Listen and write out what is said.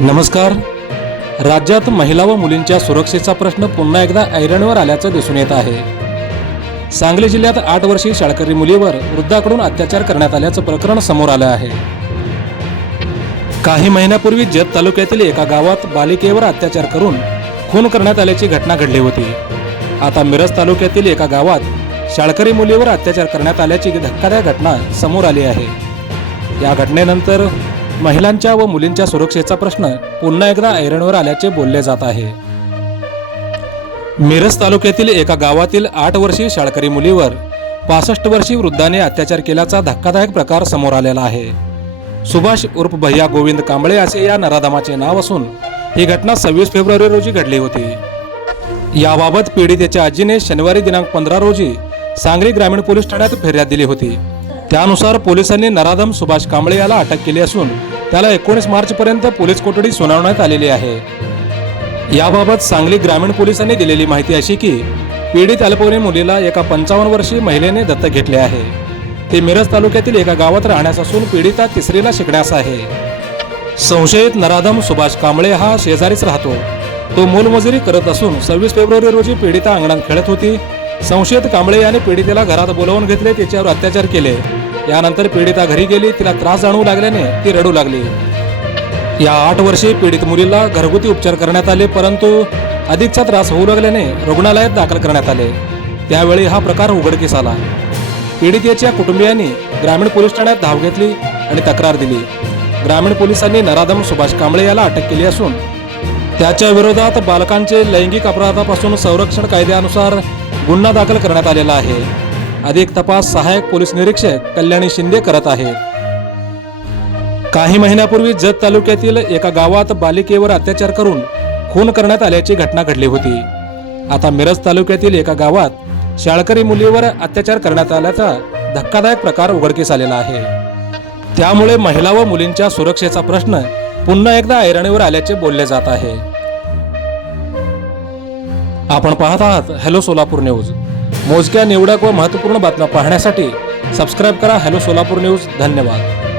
नमस्कार. राज्यात महिला व मुलींच्या सुरक्षेचा प्रश्न पुन्हा एकदा ऐरणवर आल्याचं दिसून येत आहे. सांगली जिल्ह्यात आठ वर्षीय शाळकरी मुलीवर वृद्धाकडून अत्याचार करण्यात आल्याचं प्रकरण समोर आलं आहे. काही महिन्यापूर्वी जत तालुक्यातील एका गावात बालिकेवर अत्याचार करून खून करण्यात आल्याची घटना घडली होती. आता मिरज तालुक्यातील एका गावात शाळकरी मुलीवर अत्याचार करण्यात आल्याची धक्कादायक घटना समोर आली आहे. या घटनेनंतर महिलांच्या व मुलींच्या सुरक्षेचा प्रश्न पुन्हा एकदा ऐरणवर आल्याचे बोलले जात आहे. मिरज तालुक्यातील एका गावातील आठ वर्षीय शाळकरी मुलीवर पासष्ट वर्षीय वृद्धाने अत्याचार केल्याचा धक्कादायक प्रकार समोर आलेला आहे. सुभाष उर्फ भैया गोविंद कांबळे असे या नराधमाचे नाव असून ही घटना सव्वीस फेब्रुवारी रोजी घडली होती. याबाबत पीडितेच्या आजीने शनिवारी दिनांक पंधरा रोजी सांगली ग्रामीण पोलीस ठाण्यात फिर्याद दिली होती. त्यानुसार पोलिसांनी नराधम सुभाष कांबळे याला अटक केली असून त्याला एकोणीस मार्चपर्यंत पोलीस कोठडी सुनावण्यात आलेली आहे. याबाबत सांगली ग्रामीण पोलिसांनी दिलेली माहिती अशी की पीडित अल्पवयीन मुलीला एका पंचावन्न वर्षीय महिलेने दत्तक घेतले आहे. ते मिरज तालुक्यातील एका गावात राहण्यास असून पीडिता तिसरीला शिकण्यास आहे. संशयित नराधम सुभाष कांबळे हा शेजारीच राहतो. तो मोलमजुरी करत असून सव्वीस फेब्रुवारी रोजी पीडिता अंगणात खेळत होती. संशयित कांबळे याने पीडितेला घरात बोलावून घेतले तिच्यावर अत्याचार केले. यानंतर पीडिता घरी गेली तिला त्रास जाणवू लागल्याने ती रडू लागली. या आठ वर्षी पीडित मुलीला घरगुती उपचार करण्यात आले परंतु अधिकचा त्रास होऊ लागल्याने रुग्णालयात दाखल करण्यात आले. त्यावेळी हा प्रकार उघडकीस आला. पीडितेच्या कुटुंबियांनी ग्रामीण पोलीस ठाण्यात धाव घेतली आणि तक्रार दिली. ग्रामीण पोलिसांनी नराधम सुभाष कांबळे याला अटक केली असून त्याच्या विरोधात बालकांचे लैंगिक अपराधापासून संरक्षण कायद्यानुसार गुन्हा दाखल करण्यात आलेला आहे. अधिक तपास सहाय्यक पोलीस निरीक्षक कल्याणी शिंदे करत आहेत काही महिन्यापूर्वी जत तालुक्यातील एका गावात बालिकेवर अत्याचार करून खून करण्यात आल्याची घटना घडली होती. आता मिरज तालुक्यातील एका गावात शाळकरी मुलीवर अत्याचार करण्यात आल्याचा धक्कादायक प्रकार उघडकीस आलेला आहे. त्यामुळे महिला व मुलींच्या सुरक्षेचा प्रश्न पुन्हा एकदा ऐरणीवर आल्याचे बोलले जात आहे. आपण पाहत आहात हॅलो सोलापूर न्यूज. मोजक्या निवडक व महत्त्वपूर्ण बातम्या पाहण्यासाठी सबस्क्राईब करा. हॅलो सोलापूर न्यूज धन्यवाद.